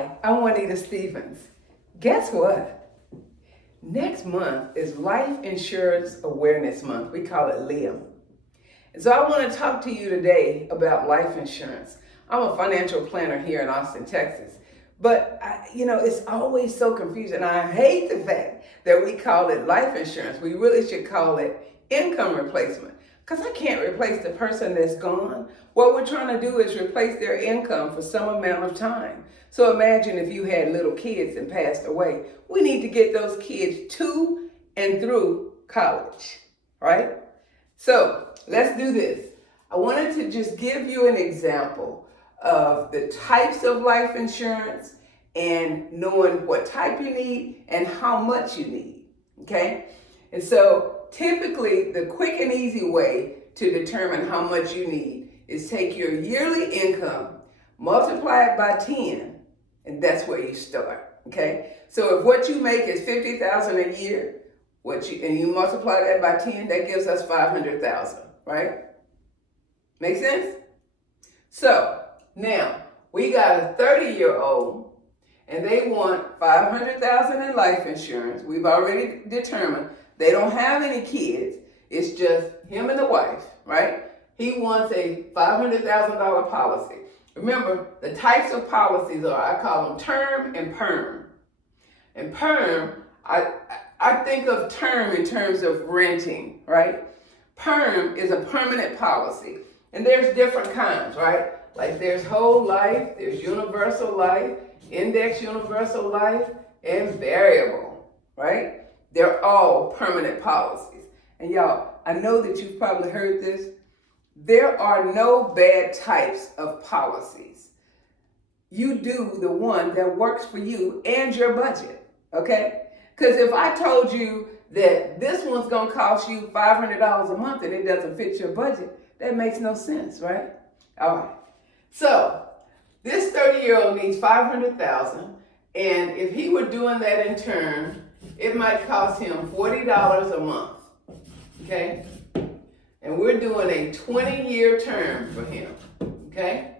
Hi, I'm Juanita Stevens. Guess what? Next month is Life Insurance Awareness Month. We call it LIAM. And so I want to talk to you today about life insurance. I'm a financial planner here in Austin, Texas. But, it's always so confusing. I hate the fact that we call it life insurance. We really should call it income replacement. Because I can't replace the person that's gone. What we're trying to do is replace their income for some amount of time. So imagine if you had little kids and passed away. We need to get those kids to and through college, right? So let's do this. I wanted to just give you an example of the types of life insurance and knowing what type you need and how much you need, okay? And so typically the quick and easy way to determine how much you need is take your yearly income, multiply it by 10, and that's where you start, okay? So if what you make is $50,000 a year, and you multiply that by 10, that gives us $500,000, right? Make sense? So now we got a 30-year-old and they want $500,000 in life insurance. We've already determined they don't have any kids. It's just him and the wife, right? He wants a $500,000 policy. Remember, the types of policies are, I call them term and perm. And perm, I think of term in terms of renting, right? Perm is a permanent policy. And there's different kinds, right? Like there's whole life, there's universal life, index universal life, and variable, right? They're all permanent policies. And y'all, I know that you've probably heard this. There are no bad types of policies. You do the one that works for you and your budget, okay? Because if I told you that this one's gonna cost you $500 a month and it doesn't fit your budget, that makes no sense, right? All right. So this 30-year-old needs $500,000, and if he were doing that in term, it might cost him $40 a month, okay? And we're doing a 20-year term for him, okay?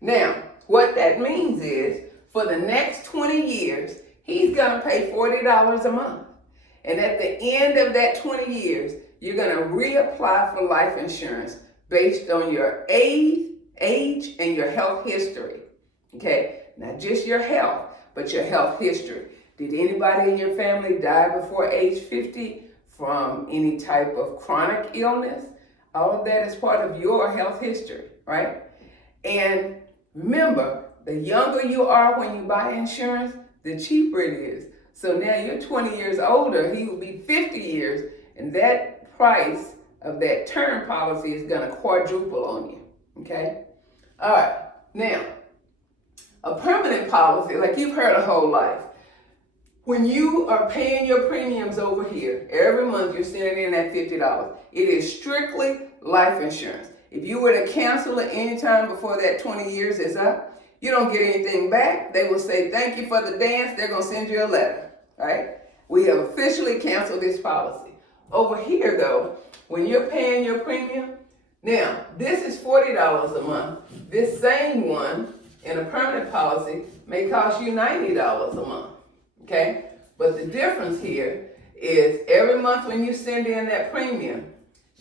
Now, what that means is, for the next 20 years, he's gonna pay $40 a month. And at the end of that 20 years, you're gonna reapply for life insurance based on your age and your health history, okay? Not just your health, but your health history. Did anybody in your family die before age 50 from any type of chronic illness? All of that is part of your health history, right? And remember, the younger you are when you buy insurance, the cheaper it is. So now you're 20 years older, he will be 50 years, and that price of that term policy is gonna quadruple on you, okay? All right, now, a permanent policy, like you've heard a whole life, when you are paying your premiums over here, every month you're sending in that $50. It is strictly life insurance. If you were to cancel it anytime before that 20 years is up, you don't get anything back. They will say, thank you for the dance. They're going to send you a letter, right? We have officially canceled this policy. Over here, though, when you're paying your premium, now, this is $40 a month. This same one in a permanent policy may cost you $90 a month. Okay, but the difference here is every month when you send in that premium,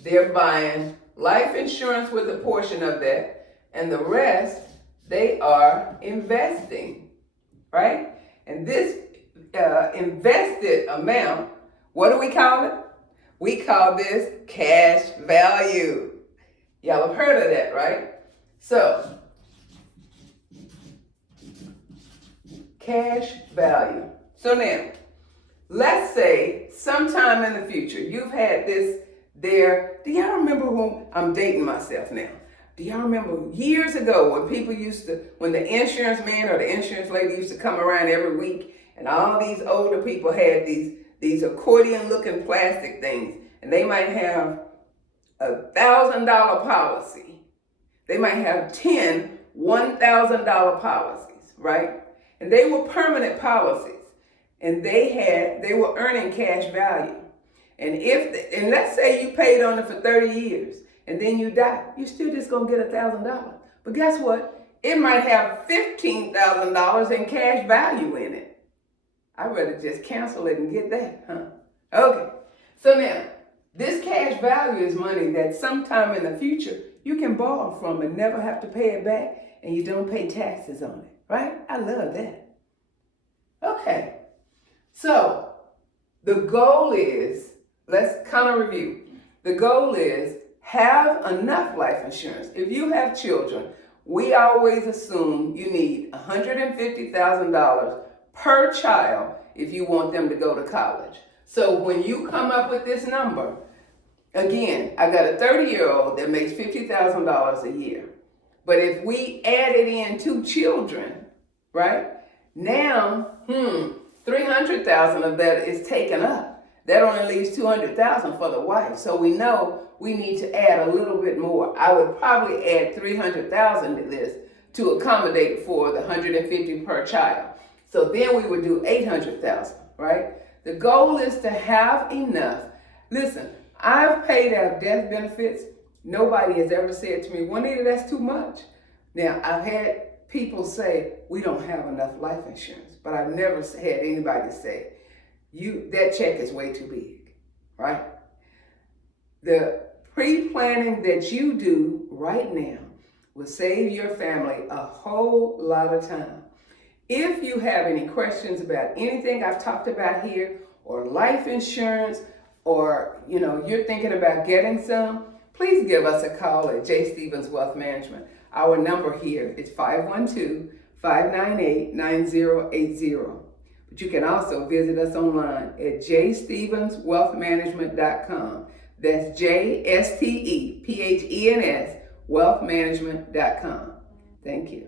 they're buying life insurance with a portion of that, and the rest, they are investing, right? And this invested amount, what do we call it? We call this cash value. Y'all have heard of that, right? So, cash value. So now, let's say sometime in the future, you've had this there. Do y'all remember when, I'm dating myself now. Do y'all remember years ago when people when the insurance man or the insurance lady used to come around every week and all these older people had these accordion looking plastic things, and they might have $1,000 policy. They might have 10 $1,000 policies, right? And they were permanent policies. And they were earning cash value. And let's say you paid on it for 30 years and then you die, you're still just gonna get $1,000. But guess what? It might have $15,000 in cash value in it. I'd rather just cancel it and get that, huh? Okay, so now, this cash value is money that sometime in the future you can borrow from and never have to pay it back, and you don't pay taxes on it, right? I love that. Okay, so the goal is, let's kind of review. The goal is have enough life insurance. If you have children, we always assume you need $150,000 per child if you want them to go to college. So when you come up with this number, again, I got a 30-year-old that makes $50,000 a year. But if we added in 2 children, right? Now, $300,000 of that is taken up. That only leaves $200,000 for the wife. So we know we need to add a little bit more. I would probably add $300,000 to this to accommodate for the $150,000 per child. So then we would do $800,000, right? The goal is to have enough. Listen, I've paid out death benefits. Nobody has ever said to me, Juanita, that's too much. Now, I've had people say, we don't have enough life insurance, but I've never had anybody say, that check is way too big, right? The pre-planning that you do right now will save your family a whole lot of time. If you have any questions about anything I've talked about here, or life insurance, or you're thinking about getting some, please give us a call at J. Stevens Wealth Management. Our number here is 512-598-9080. But you can also visit us online at jstevenswealthmanagement.com. That's JSTEPHENS wealthmanagement.com. Thank you.